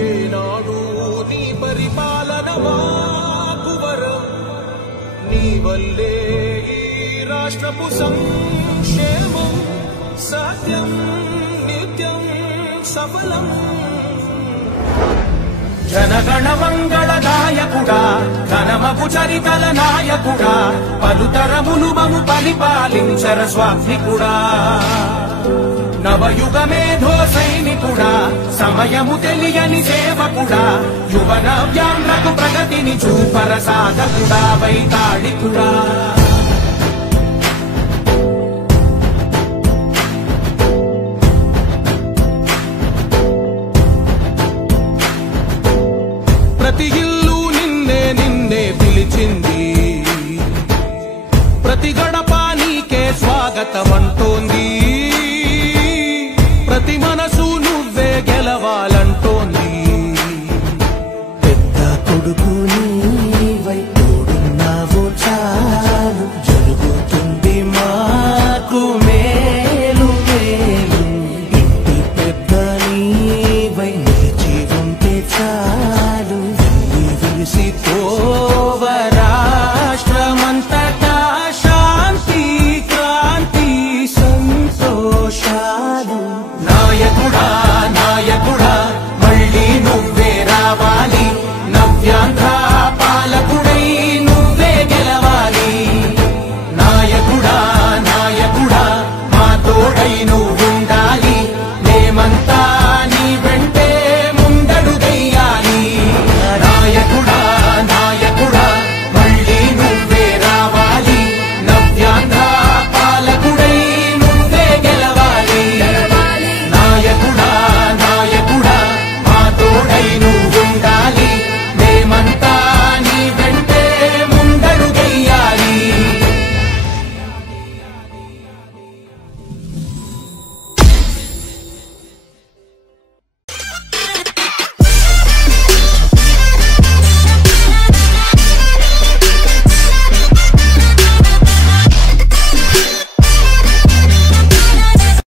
ఏనాడు నీ పరిపాలన మాకు వరం, నీ వల్లే ఈ రాష్ట్రపు సంక్షేమం సత్యం నిత్యం సఫలం. జనగణ మంగళ నాయకుడా, ఘనమగు చరితల నాయకుడా, పలుతరములు మము పరిపాలించర స్వామికుడా. నవయుగ మేధో సైనికుడా, సమయము తెలియని సేవకుడా, యువన వ్యాంధ్రకు ప్రగతిని చూపర సాధకుడా, వైతాళికుడా. ప్రతి ఇల్లు నిన్నే నిన్నే పిలిచింది, ప్రతి గడప నీకే స్వాగతం